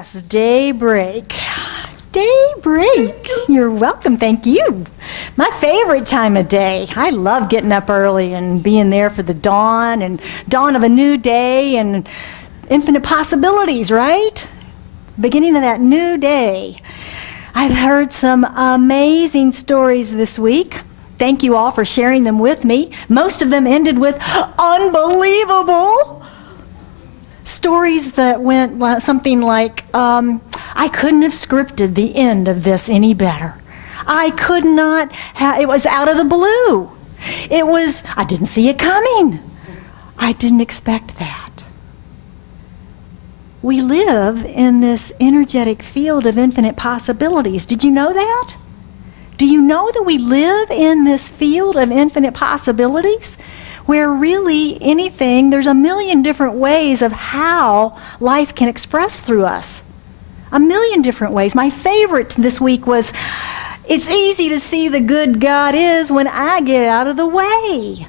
Yes, daybreak. Daybreak. You're welcome, thank you. My favorite time of day. I love getting up early and being there for the dawn and dawn of a new day and infinite possibilities, right? Beginning of that new day. I've heard some amazing stories this week. Thank you all for sharing them with me. Most of them ended with unbelievable stories that went something like, I couldn't have scripted the end of this any better. I could not it was out of the blue. I didn't see it coming. I didn't expect that. We live in this energetic field of infinite possibilities. Did you know that? Do you know that we live in this field of infinite possibilities? Where really anything, there's a million different ways of how life can express through us. A million different ways. My favorite this week was, it's easy to see the good God is when I get out of the way.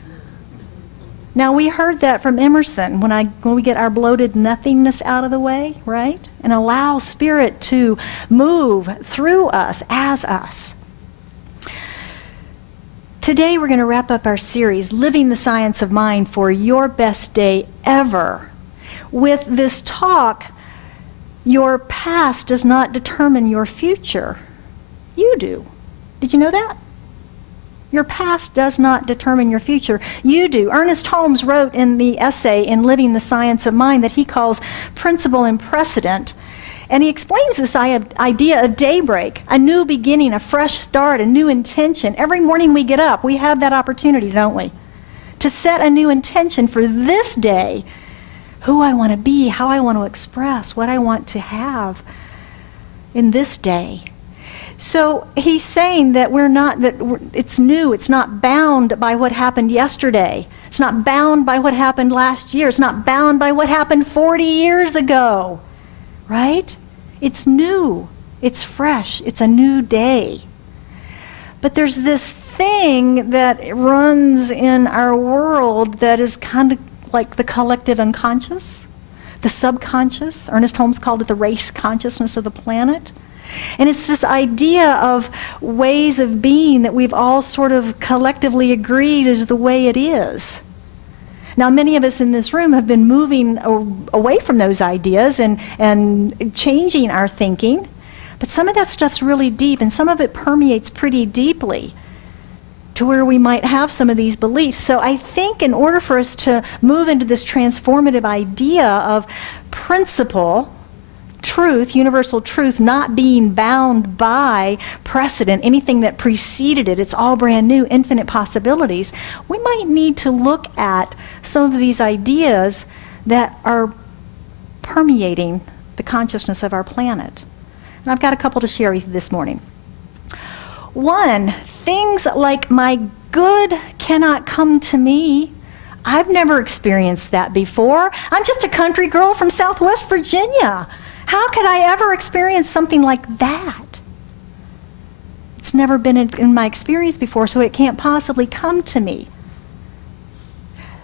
Now we heard that from Emerson, when we get our bloated nothingness out of the way, right? And allow Spirit to move through us, as us. Today we're going to wrap up our series, Living the Science of Mind for Your Best Day Ever, with this talk, your past does not determine your future. You do. Did you know that? Your past does not determine your future. You do. Ernest Holmes wrote in the essay in Living the Science of Mind that he calls Principle and Precedent. And he explains this idea of daybreak, a new beginning, a fresh start, a new intention. Every morning we get up, we have that opportunity, don't we? To set a new intention for this day, who I want to be, how I want to express, what I want to have in this day. So he's saying that it's new, it's not bound by what happened yesterday. It's not bound by what happened last year. It's not bound by what happened 40 years ago, right? It's new, it's fresh, it's a new day. But there's this thing that runs in our world that is kind of like the collective unconscious, the subconscious. Ernest Holmes called it the race consciousness of the planet. And it's this idea of ways of being that we've all sort of collectively agreed is the way it is. Now, many of us in this room have been moving away from those ideas and changing our thinking, but some of that stuff's really deep, and some of it permeates pretty deeply to where we might have some of these beliefs. So I think in order for us to move into this transformative idea of principle, truth, universal truth, not being bound by precedent, anything that preceded it, it's all brand new, infinite possibilities, we might need to look at some of these ideas that are permeating the consciousness of our planet. And I've got a couple to share with you this morning. One, things like my good cannot come to me. I've never experienced that before. I'm just a country girl from Southwest Virginia. How could I ever experience something like that? It's never been in my experience before, so it can't possibly come to me.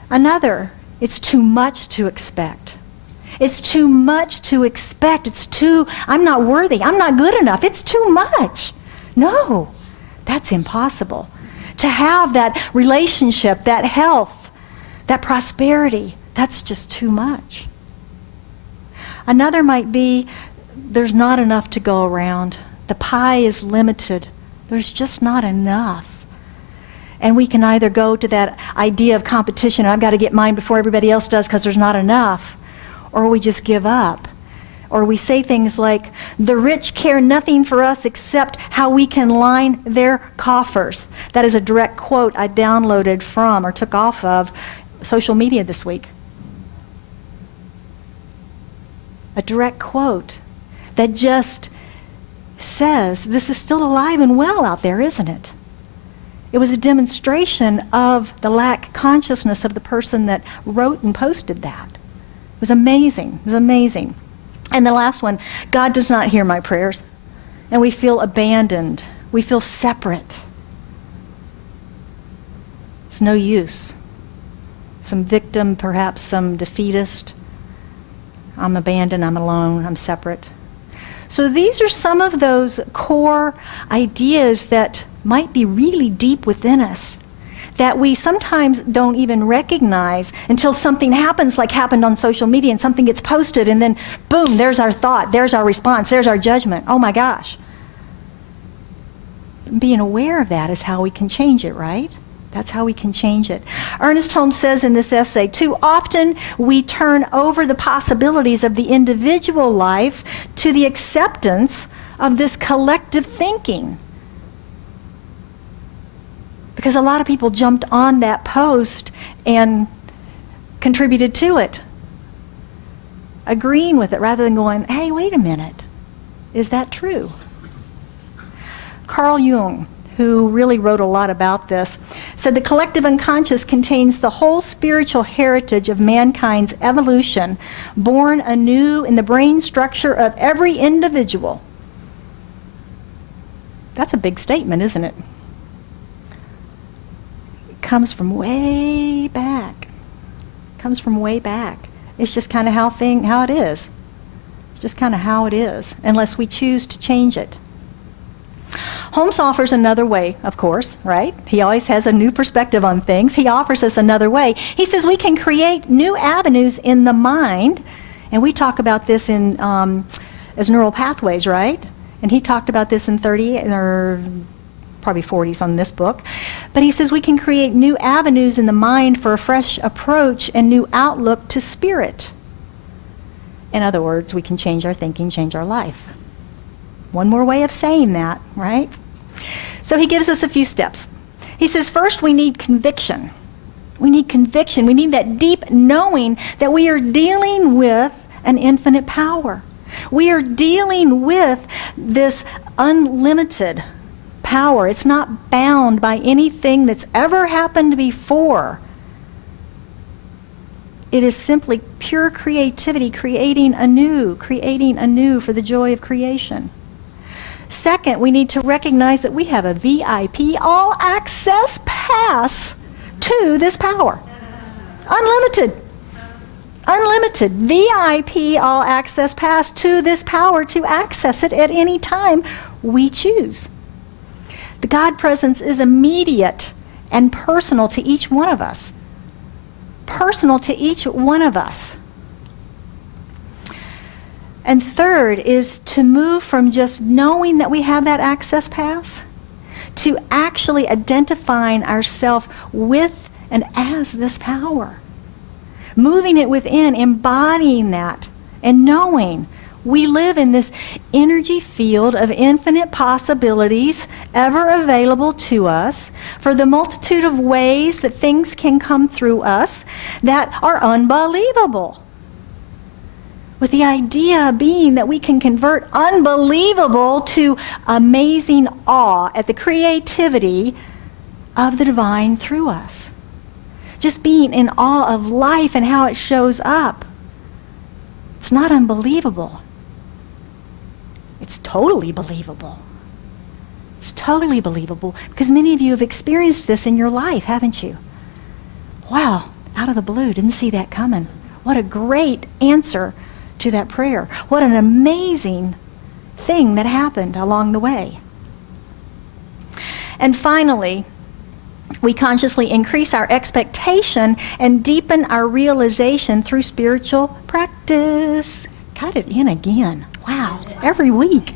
Another, it's too much to expect. It's too much to expect. I'm not worthy. I'm not good enough. It's too much. No, that's impossible. To have that relationship, that health, that prosperity, that's just too much. Another might be, there's not enough to go around. The pie is limited. There's just not enough. And we can either go to that idea of competition, I've got to get mine before everybody else does because there's not enough, or we just give up. Or we say things like, the rich care nothing for us except how we can line their coffers. That is a direct quote I downloaded from or took off of social media this week. A direct quote that just says, this is still alive and well out there, isn't it? It was a demonstration of the lack consciousness of the person that wrote and posted that. It was amazing. It was amazing. And the last one, God does not hear my prayers. And we feel abandoned. We feel separate. It's no use. Some victim, perhaps some defeatist. I'm abandoned, I'm alone, I'm separate. So these are some of those core ideas that might be really deep within us, that we sometimes don't even recognize until something happens, like happened on social media, and something gets posted, and then boom, there's our thought, there's our response, there's our judgment. Oh my gosh. Being aware of that is how we can change it, right? That's how we can change it. Ernest Holmes says in this essay, too often we turn over the possibilities of the individual life to the acceptance of this collective thinking. Because a lot of people jumped on that post and contributed to it, agreeing with it rather than going, hey, wait a minute, is that true? Carl Jung, who really wrote a lot about this, said the collective unconscious contains the whole spiritual heritage of mankind's evolution, born anew in the brain structure of every individual. That's a big statement, isn't it? It comes from way back. It comes from way back. It's just kind of how it is. It's just kind of how it is, unless we choose to change it. Holmes offers another way, of course, right? He always has a new perspective on things. He offers us another way. He says we can create new avenues in the mind, and we talk about this in as neural pathways, right? And he talked about this in 30 or probably 40s on this book. But he says we can create new avenues in the mind for a fresh approach and new outlook to spirit. In other words, we can change our thinking, change our life. One more way of saying that, right? So he gives us a few steps. He says, first, we need conviction. We need conviction. We need that deep knowing that we are dealing with an infinite power. We are dealing with this unlimited power. It's not bound by anything that's ever happened before. It is simply pure creativity, creating anew for the joy of creation. Second, we need to recognize that we have a VIP all-access pass to this power. Unlimited VIP all-access pass to this power to access it at any time we choose. The God presence is immediate and personal to each one of us. Personal to each one of us. And third is to move from just knowing that we have that access pass to actually identifying ourselves with and as this power. Moving it within, embodying that, and knowing we live in this energy field of infinite possibilities ever available to us for the multitude of ways that things can come through us that are unbelievable. With the idea being that we can convert unbelievable to amazing awe at the creativity of the divine through us. Just being in awe of life and how it shows up. It's not unbelievable. It's totally believable. It's totally believable because many of you have experienced this in your life, haven't you? Wow, out of the blue, didn't see that coming. What a great answer to that prayer. What an amazing thing that happened along the way. And finally, we consciously increase our expectation and deepen our realization through spiritual practice. Got it in again. Wow, every week.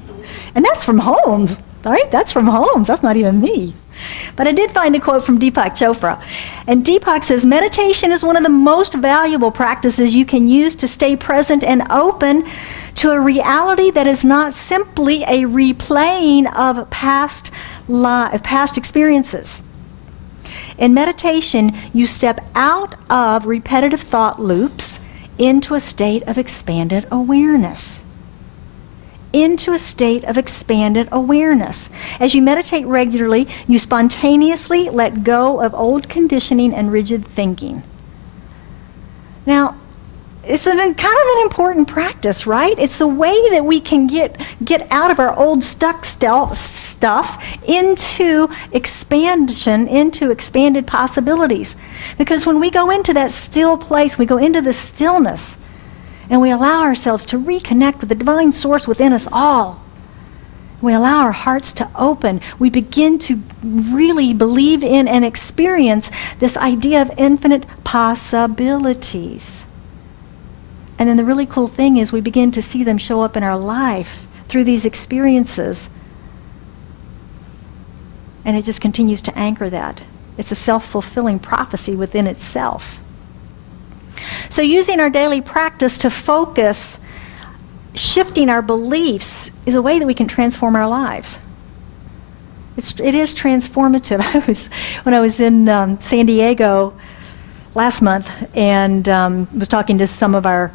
And that's from Holmes, right? That's from Holmes. That's not even me. But I did find a quote from Deepak Chopra. And Deepak says, meditation is one of the most valuable practices you can use to stay present and open to a reality that is not simply a replaying of past experiences. In meditation, you step out of repetitive thought loops into a state of expanded awareness. Into a state of expanded awareness. As you meditate regularly, you spontaneously let go of old conditioning and rigid thinking. Now, it's kind of an important practice, right? It's the way that we can get out of our old stuck stuff into expansion, into expanded possibilities. Because when we go into that still place, we go into the stillness, and we allow ourselves to reconnect with the divine source within us all. We allow our hearts to open. We begin to really believe in and experience this idea of infinite possibilities. And then the really cool thing is we begin to see them show up in our life through these experiences. And it just continues to anchor that. It's a self-fulfilling prophecy within itself. So using our daily practice to focus, shifting our beliefs, is a way that we can transform our lives. It is transformative. When I was in San Diego last month and was talking to some of our,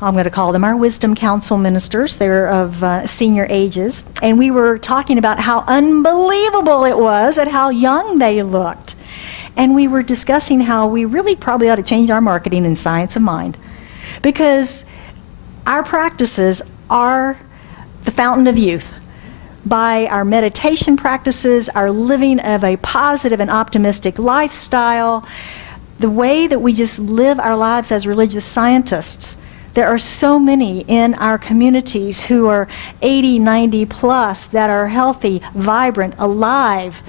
I'm going to call them our wisdom council ministers. They're of senior ages. And we were talking about how unbelievable it was at how young they looked. And we were discussing how we really probably ought to change our marketing in science of mind. Because our practices are the fountain of youth. By our meditation practices, our living of a positive and optimistic lifestyle, the way that we just live our lives as religious scientists. There are so many in our communities who are 80, 90 plus that are healthy, vibrant, alive,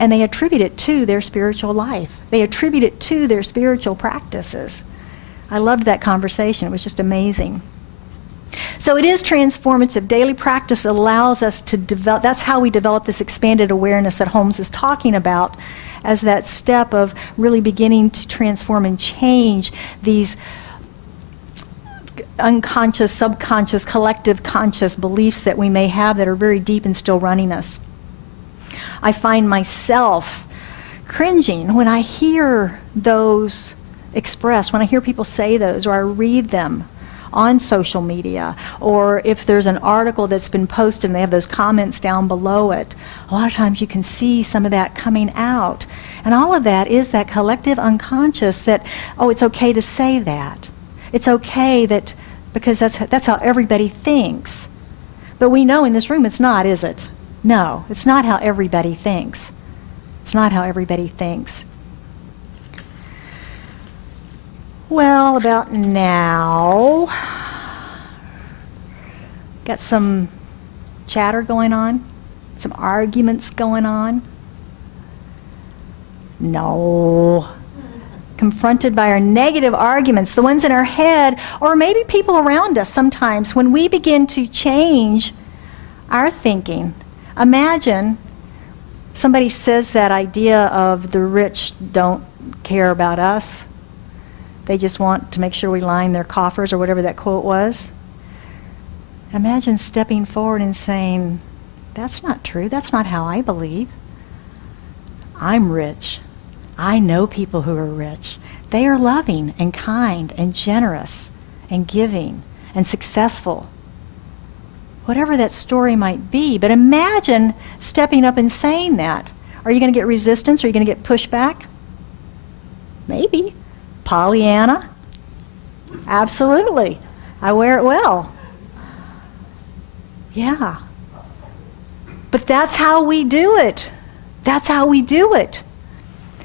and they attribute it to their spiritual life. They attribute it to their spiritual practices. I loved that conversation. It was just amazing. So it is transformative. Daily practice allows us to develop, that's how we develop this expanded awareness that Holmes is talking about as that step of really beginning to transform and change these unconscious, subconscious, collective conscious beliefs that we may have that are very deep and still running us. I find myself cringing when I hear those expressed, when I hear people say those, or I read them on social media, or if there's an article that's been posted and they have those comments down below it. A lot of times you can see some of that coming out. And all of that is that collective unconscious that, oh, it's okay to say that. It's okay that, because that's how everybody thinks. But we know in this room it's not, is it? No, it's not how everybody thinks. It's not how everybody thinks. Well, about now, got some chatter going on, some arguments going on. No. Confronted by our negative arguments, the ones in our head, or maybe people around us sometimes, when we begin to change our thinking. Imagine somebody says that idea of the rich don't care about us. They just want to make sure we line their coffers, or whatever that quote was. Imagine stepping forward and saying, that's not true. That's not how I believe. I'm rich. I know people who are rich. They are loving and kind and generous and giving and successful. Whatever that story might be. But imagine stepping up and saying that. Are you going to get resistance? Are you going to get pushback? Maybe. Pollyanna? Absolutely. I wear it well. Yeah. But that's how we do it. That's how we do it.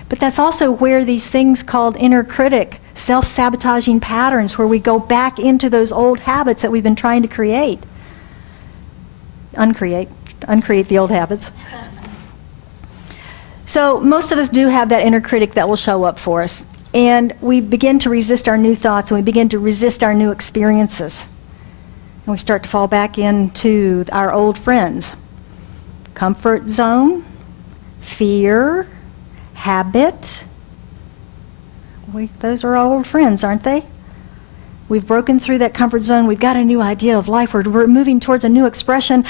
But that's also where these things called inner critic, self-sabotaging patterns, where we go back into those old habits that we've been trying to create. Uncreate the old habits. So most of us do have that inner critic that will show up for us. And we begin to resist our new thoughts, and we begin to resist our new experiences. And we start to fall back into our old friends. Comfort zone, fear, habit. Those are our old friends, aren't they? We've broken through that comfort zone. We've got a new idea of life. We're moving towards a new expression.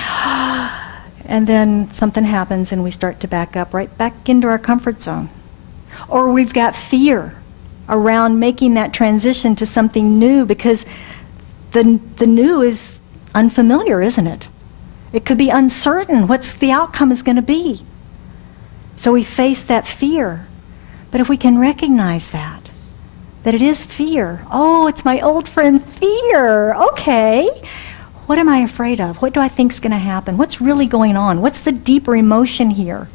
And then something happens and we start to back up right back into our comfort zone. Or we've got fear around making that transition to something new, because the new is unfamiliar, isn't it? It could be uncertain. What's the outcome is going to be? So we face that fear. But if we can recognize that it is fear. Oh, it's my old friend fear. Okay. What am I afraid of? What do I think is going to happen? What's really going on? What's the deeper emotion here?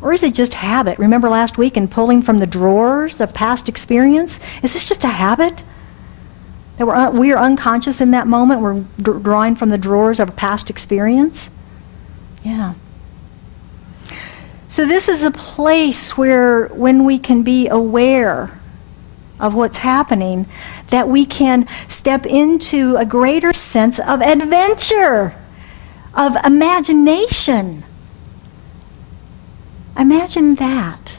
Or is it just habit? Remember last week in pulling from the drawers of past experience? Is this just a habit? That we are unconscious in that moment. We're drawing from the drawers of a past experience. Yeah. So this is a place where when we can be aware of what's happening, that we can step into a greater sense of adventure, of imagination. Imagine that.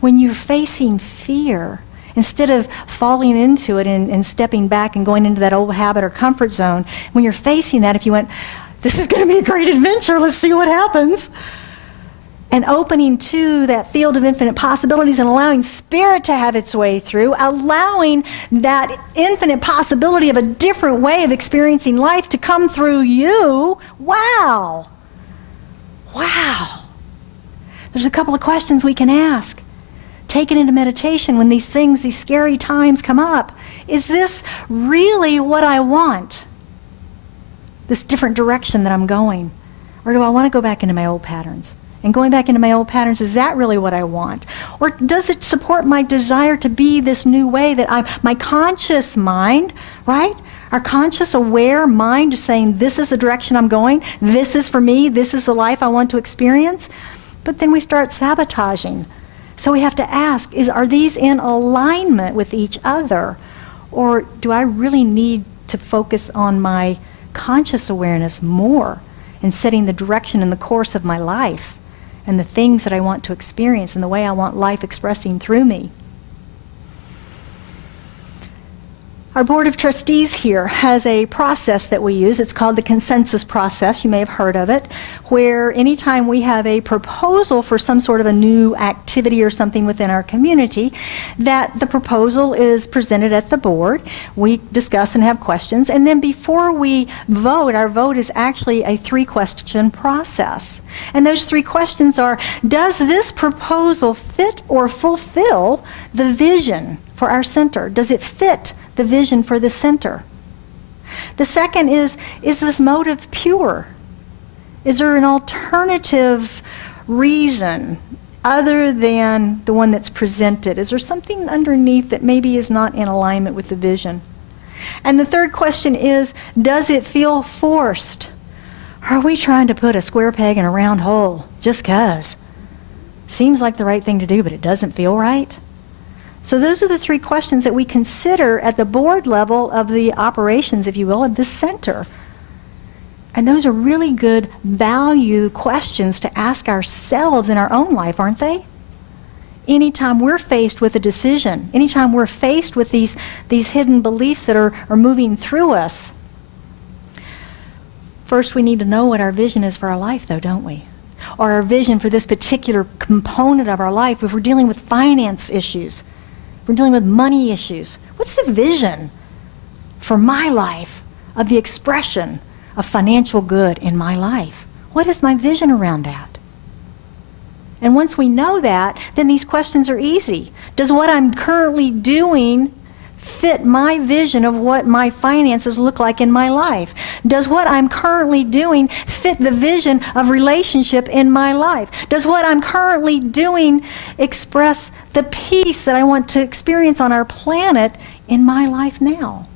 When you're facing fear, instead of falling into it and stepping back and going into that old habit or comfort zone, when you're facing that, if you went, this is going to be a great adventure, let's see what happens. And opening to that field of infinite possibilities and allowing spirit to have its way through, allowing that infinite possibility of a different way of experiencing life to come through you. Wow. Wow. There's a couple of questions we can ask. Take it into meditation when these things, these scary times come up. Is this really what I want? This different direction that I'm going? Or do I want to go back into my old patterns? And going back into my old patterns, is that really what I want? Or does it support my desire to be this new way that my conscious mind, right? Our conscious aware mind is saying, this is the direction I'm going, this is for me, this is the life I want to experience. But then we start sabotaging. So we have to ask, are these in alignment with each other? Or do I really need to focus on my conscious awareness more in setting the direction and the course of my life and the things that I want to experience and the way I want life expressing through me? Our Board of Trustees here has a process that we use. It's called the consensus process. You may have heard of it, where anytime we have a proposal for some sort of a new activity or something within our community, that the proposal is presented at the board. We discuss and have questions, and then before we vote, our vote is actually a 3-question process. And those 3 questions are, does this proposal fit or fulfill the vision for our center? Does it fit the vision for the center? The second is this motive pure? Is there an alternative reason other than the one that's presented? Is there something underneath that maybe is not in alignment with the vision? And the third question is, does it feel forced? Are we trying to put a square peg in a round hole just 'cause? Seems like the right thing to do, but it doesn't feel right? So those are the 3 questions that we consider at the board level of the operations, if you will, of this center. And those are really good value questions to ask ourselves in our own life, aren't they? Anytime we're faced with a decision, anytime we're faced with these hidden beliefs that are moving through us, first we need to know what our vision is for our life, though, don't we? Or our vision for this particular component of our life. If we're dealing with finance issues, we're dealing with money issues. What's the vision for my life of the expression of financial good in my life? What is my vision around that? And once we know that, then these questions are easy. Does what I'm currently doing fit my vision of what my finances look like in my life? Does what I'm currently doing fit the vision of relationship in my life? Does what I'm currently doing express the peace that I want to experience on our planet in my life now?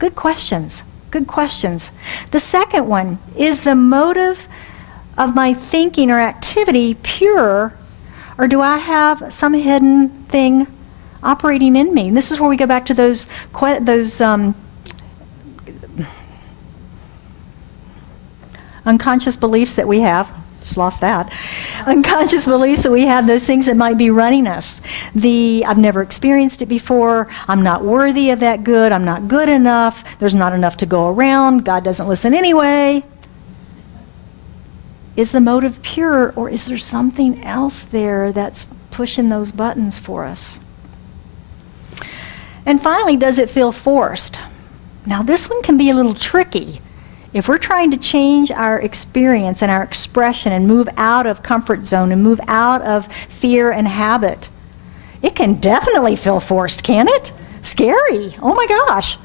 Good questions. Good questions. The second one, is the motive of my thinking or activity pure, or do I have some hidden thing operating in me? And this is where we go back to those unconscious beliefs that we have. Just lost that. Unconscious beliefs that we have, those things that might be running us. I've never experienced it before. I'm not worthy of that good. I'm not good enough. There's not enough to go around. God doesn't listen anyway. Is the motive pure, or is there something else there that's pushing those buttons for us? And finally, does it feel forced? Now, this one can be a little tricky. If we're trying to change our experience and our expression and move out of comfort zone and move out of fear and habit, it can definitely feel forced, can it? Scary. Oh my gosh.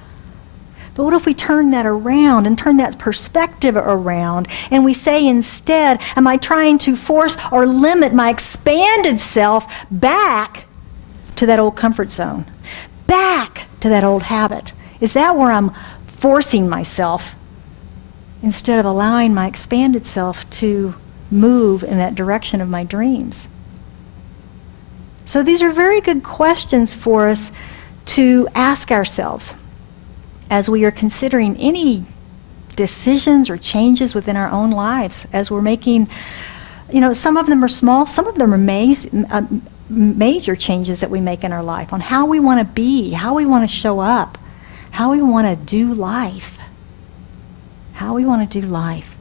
But what if we turn that around and turn that perspective around, and we say instead, am I trying to force or limit my expanded self back to that old comfort zone? back to that old habit? Is that where I'm forcing myself instead of allowing my expanded self to move in that direction of my dreams? So these are very good questions for us to ask ourselves as we are considering any decisions or changes within our own lives, as we're making, some of them are small, some of them are major changes that we make in our life on how we want to be, how we want to show up, how we want to do life. How we want to do life.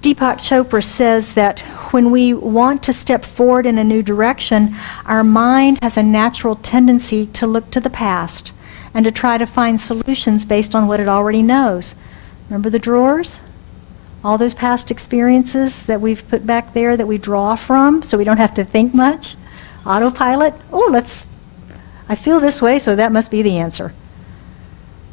Deepak Chopra says that when we want to step forward in a new direction, our mind has a natural tendency to look to the past and to try to find solutions based on what it already knows. Remember the drawers? All those past experiences that we've put back there that we draw from so we don't have to think much. Autopilot. I feel this way, so that must be the answer.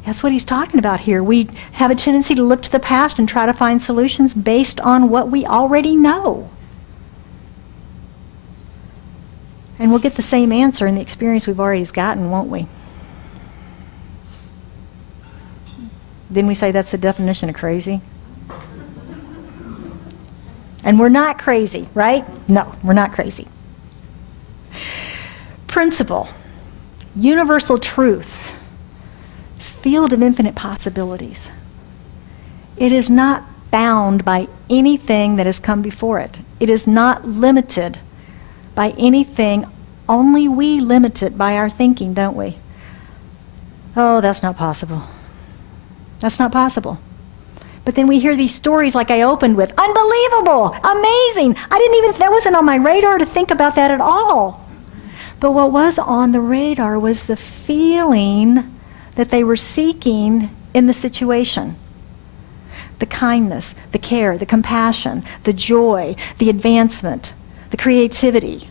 That's what he's talking about here. We have a tendency to look to the past and try to find solutions based on what we already know. And we'll get the same answer in the experience we've already gotten, won't we? Didn't we say that's the definition of crazy? And we're not crazy, right? No, we're not crazy. Principle, universal truth, this field of infinite possibilities. It is not bound by anything that has come before it. It is not limited by anything. Only we limit it by our thinking, don't we? Oh, that's not possible. That's not possible. But then we hear these stories like I opened with, unbelievable, amazing. That wasn't on my radar to think about that at all. But what was on the radar was the feeling that they were seeking in the situation. The kindness, the care, the compassion, the joy, the advancement, the creativity,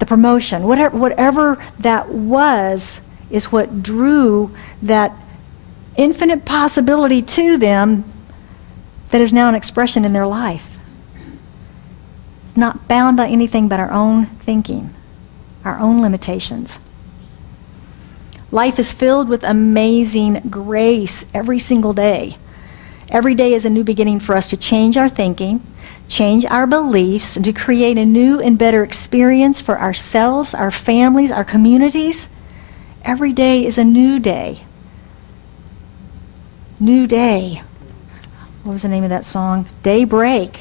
the promotion, whatever that was, is what drew that infinite possibility to them that is now an expression in their life. It's not bound by anything but our own thinking, our own limitations. Life is filled with amazing grace every single day. Every day is a new beginning for us to change our thinking, change our beliefs, and to create a new and better experience for ourselves, our families, our communities. Every day is a new day. New day. What was the name of that song? Daybreak.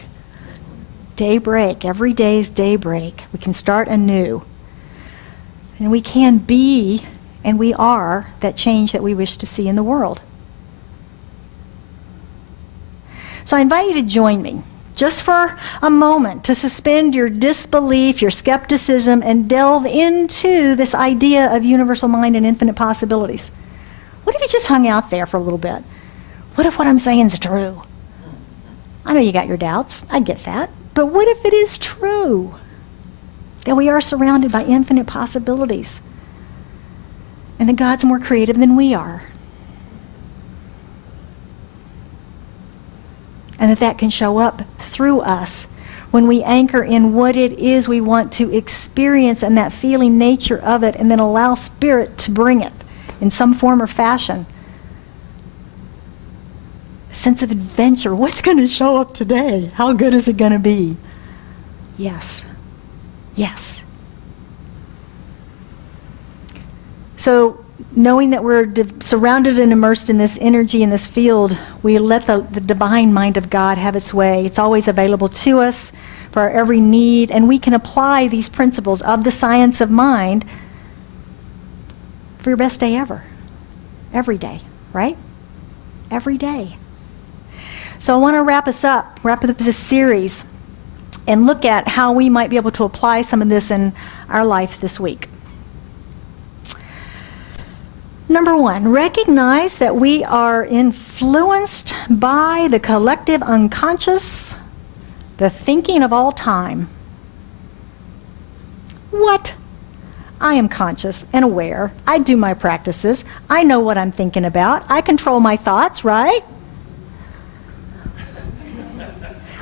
Daybreak. Every day is daybreak. We can start anew. And we can be, and we are, that change that we wish to see in the world. So I invite you to join me, just for a moment, to suspend your disbelief, your skepticism, and delve into this idea of universal mind and infinite possibilities. What if you just hung out there for a little bit? What if what I'm saying is true? I know you got your doubts. I get that. But what if it is true that we are surrounded by infinite possibilities and that God's more creative than we are? And that can show up through us when we anchor in what it is we want to experience and that feeling nature of it, and then allow Spirit to bring it in some form or fashion. A sense of adventure. What's going to show up today? How good is it going to be? Yes. Yes. So, knowing that we're surrounded and immersed in this energy, in this field, we let the divine mind of God have its way. It's always available to us for our every need, and we can apply these principles of the science of mind for your best day ever. Every day, right? Every day. So I want to wrap up this series, and look at how we might be able to apply some of this in our life this week. Number one, recognize that we are influenced by the collective unconscious, the thinking of all time. What? I am conscious and aware. I do my practices. I know what I'm thinking about. I control my thoughts, right?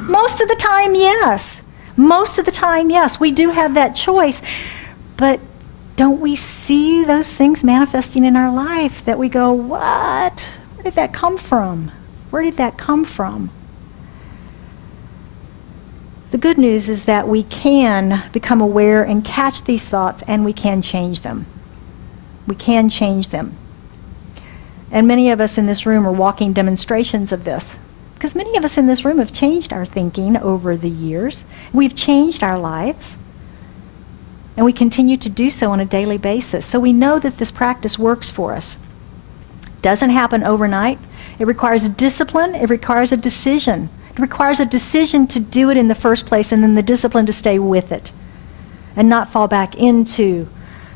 Most of the time, yes. Most of the time, yes. We do have that choice. But don't we see those things manifesting in our life that we go, what? Where did that come from? Where did that come from? The good news is that we can become aware and catch these thoughts, and we can change them. We can change them. And many of us in this room are walking demonstrations of this, because many of us in this room have changed our thinking over the years. We've changed our lives, and we continue to do so on a daily basis. So we know that this practice works for us. It doesn't happen overnight. It requires discipline. It requires a decision. It requires a decision to do it in the first place, and then the discipline to stay with it and not fall back into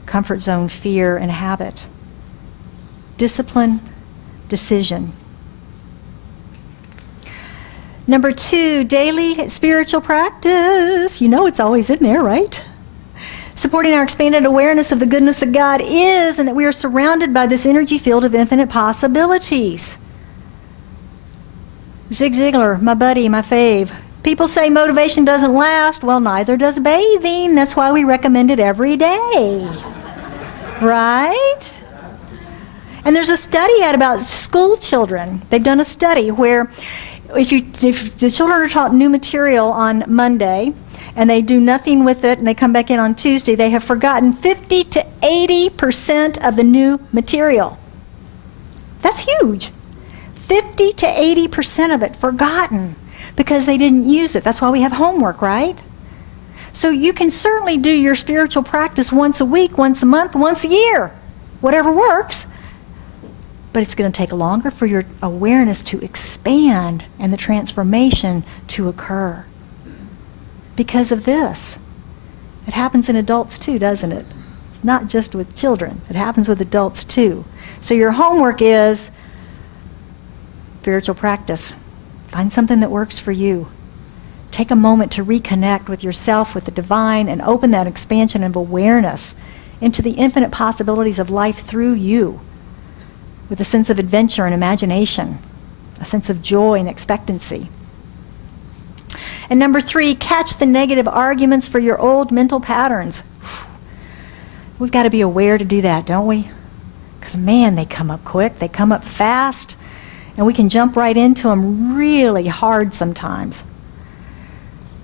comfort zone, fear, and habit. Discipline, decision. Number 2, daily spiritual practice. You know it's always in there, right? Supporting our expanded awareness of the goodness that God is, and that we are surrounded by this energy field of infinite possibilities. Zig Ziglar, my buddy, my fave. People say motivation doesn't last. Well, neither does bathing. That's why we recommend it every day. Right? And there's a study out about school children. They've done a study where if the children are taught new material on Monday, and they do nothing with it, and they come back in on Tuesday, they have forgotten 50 to 80% of the new material. That's huge. 50 to 80% of it forgotten because they didn't use it. That's why we have homework, right? So you can certainly do your spiritual practice once a week, once a month, once a year, whatever works. But it's going to take longer for your awareness to expand and the transformation to occur. Because of this. It happens in adults too, doesn't it? It's not just with children. It happens with adults too. So your homework is spiritual practice. Find something that works for you. Take a moment to reconnect with yourself, with the divine, and open that expansion of awareness into the infinite possibilities of life through you, with a sense of adventure and imagination, a sense of joy and expectancy. And number 3, catch the negative arguments for your old mental patterns. We've got to be aware to do that, don't we? Because, man, they come up quick, they come up fast, and we can jump right into them really hard sometimes.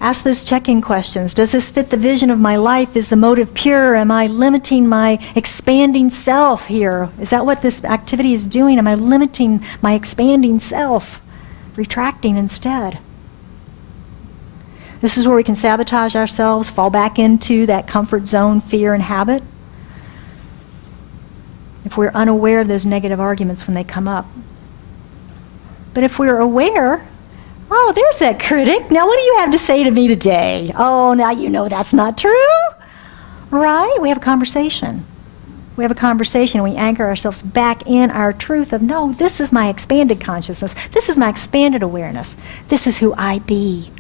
Ask those check-in questions. Does this fit the vision of my life? Is the motive pure? Am I limiting my expanding self here? Is that what this activity is doing? Am I limiting my expanding self? Retracting instead. This is where we can sabotage ourselves, fall back into that comfort zone, fear, and habit. If we're unaware of those negative arguments when they come up. But if we're aware, oh, there's that critic. Now what do you have to say to me today? Oh, now you know that's not true. Right? We have a conversation. We have a conversation and we anchor ourselves back in our truth of, no, this is my expanded consciousness. This is my expanded awareness. This is who I be.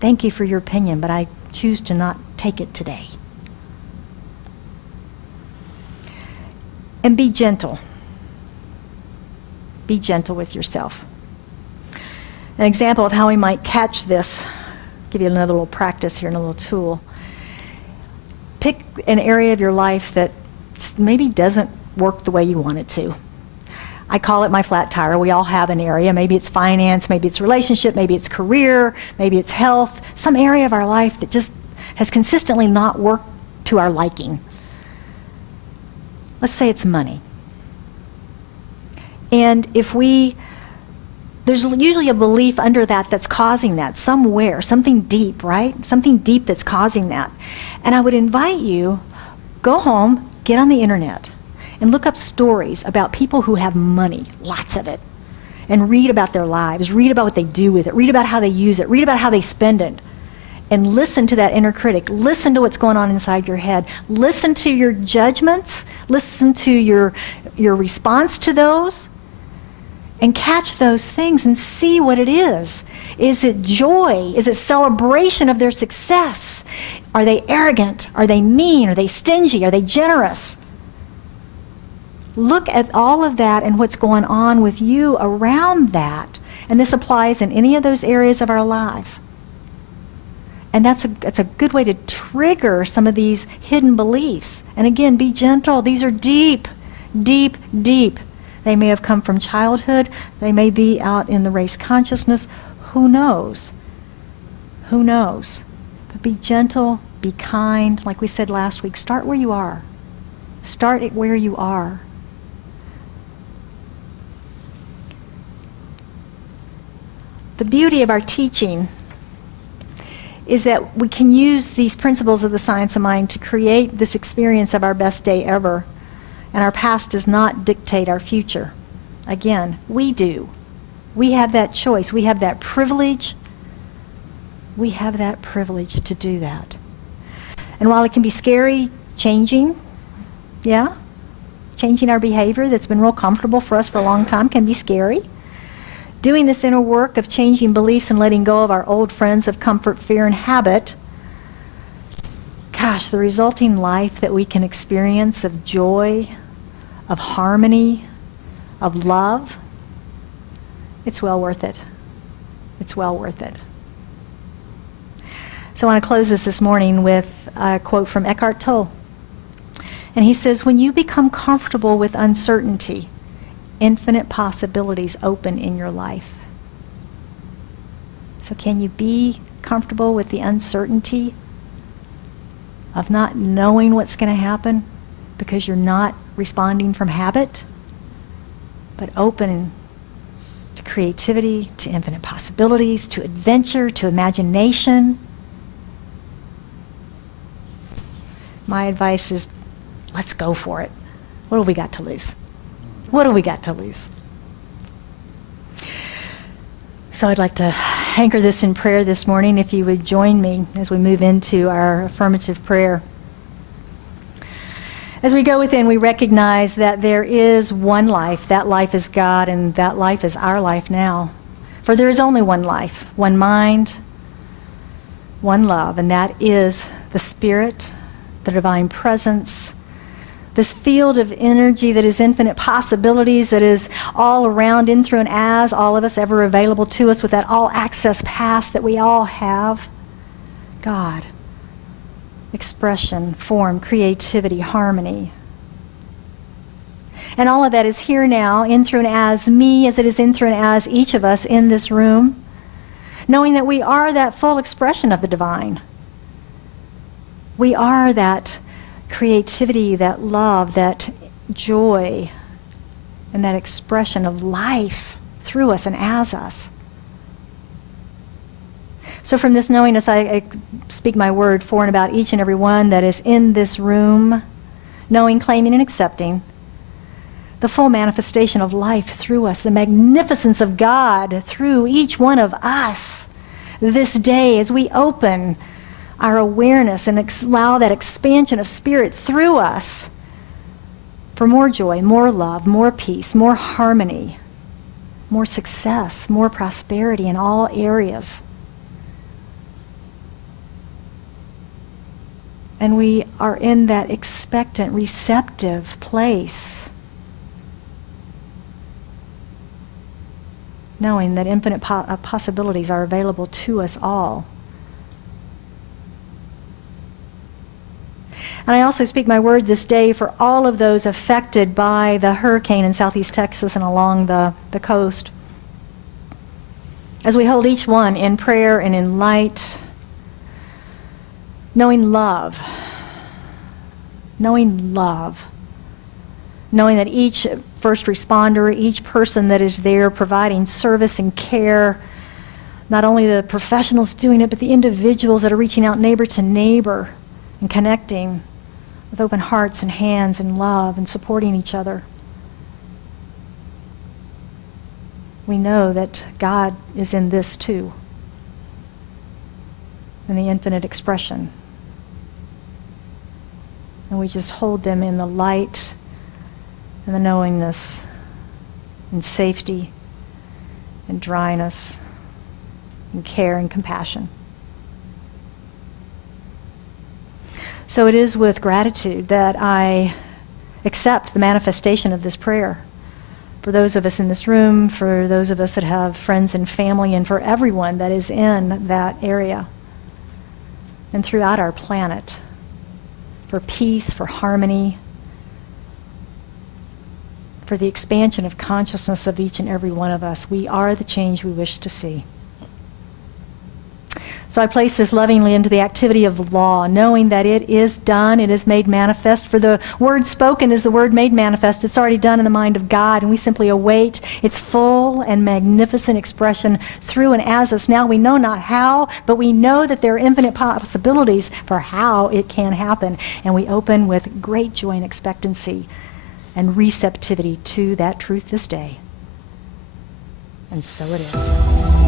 Thank you for your opinion, but I choose to not take it today. And be gentle. Be gentle with yourself. An example of how we might catch this, give you another little practice here and a little tool. Pick an area of your life that maybe doesn't work the way you want it to. I call it my flat tire. We all have an area. Maybe it's finance, maybe it's relationship, maybe it's career, maybe it's health, some area of our life that just has consistently not worked to our liking. Let's say it's money. And there's usually a belief under that that's causing that, somewhere, something deep, right? Something deep that's causing that. And I would invite you, go home, get on the internet, and look up stories about people who have money, lots of it, and read about their lives, read about what they do with it, read about how they use it, read about how they spend it, and listen to that inner critic, listen to what's going on inside your head, listen to your judgments, listen to your response to those, and catch those things and see what it is. Is it joy? Is it celebration of their success? Are they arrogant? Are they mean? Are they stingy? Are they generous? Look at all of that and what's going on with you around that. And this applies in any of those areas of our lives. And that's a good way to trigger some of these hidden beliefs. And again, be gentle. These are deep, deep, deep. They may have come from childhood. They may be out in the race consciousness. Who knows? Who knows? But be gentle, be kind. Like we said last week, start where you are. Start at where you are. The beauty of our teaching is that we can use these principles of the science of mind to create this experience of our best day ever. And our past does not dictate our future. Again, we do. We have that choice. We have that privilege. We have that privilege to do that. And while it can be scary, changing our behavior that's been real comfortable for us for a long time can be scary. Doing this inner work of changing beliefs and letting go of our old friends of comfort, fear, and habit, gosh, the resulting life that we can experience of joy, of harmony, of love, it's well worth it. It's well worth it. So I want to close this morning with a quote from Eckhart Tolle. And he says, when you become comfortable with uncertainty, infinite possibilities open in your life. So can you be comfortable with the uncertainty of not knowing what's going to happen because you're not responding from habit, but open to creativity, to infinite possibilities, to adventure, to imagination? My advice is, let's go for it. What have we got to lose? What have we got to lose? So I'd like to anchor this in prayer this morning, if you would join me as we move into our affirmative prayer. As we go within, we recognize that there is one life. That life is God, and that life is our life now. For there is only one life, one mind, one love, and that is the Spirit, the divine presence, this field of energy that is infinite possibilities, that is all around, in, through, and as all of us, ever available to us with that all-access pass that we all have. God. Expression, form, creativity, harmony. And all of that is here now, in, through, and as me, as it is in, through, and as each of us in this room, knowing that we are that full expression of the divine. We are that creativity, that love, that joy, and that expression of life through us and as us. So from this knowingness, I speak my word for and about each and every one that is in this room, knowing, claiming, and accepting the full manifestation of life through us, the magnificence of God through each one of us this day as we open our awareness and allow that expansion of spirit through us for more joy, more love, more peace, more harmony, more success, more prosperity in all areas. And we are in that expectant, receptive place, knowing that infinite possibilities are available to us all. And I also speak my word this day for all of those affected by the hurricane in southeast Texas and along the coast. As we hold each one in prayer and in light, knowing love, knowing that each first responder, each person that is there providing service and care, not only the professionals doing it, but the individuals that are reaching out neighbor to neighbor and connecting with open hearts and hands and love and supporting each other. We know that God is in this too, in the infinite expression. And we just hold them in the light and the knowingness and safety and dryness and care and compassion. So it is with gratitude that I accept the manifestation of this prayer. For those of us in this room, for those of us that have friends and family, and for everyone that is in that area. and throughout our planet, for peace, for harmony, for the expansion of consciousness of each and every one of us. We are the change we wish to see. So I place this lovingly into the activity of law, knowing that it is done, it is made manifest. For the word spoken is the word made manifest. It's already done in the mind of God, and we simply await its full and magnificent expression through and as us. Now we know not how, but we know that there are infinite possibilities for how it can happen, and we open with great joy and expectancy and receptivity to that truth this day. And so it is.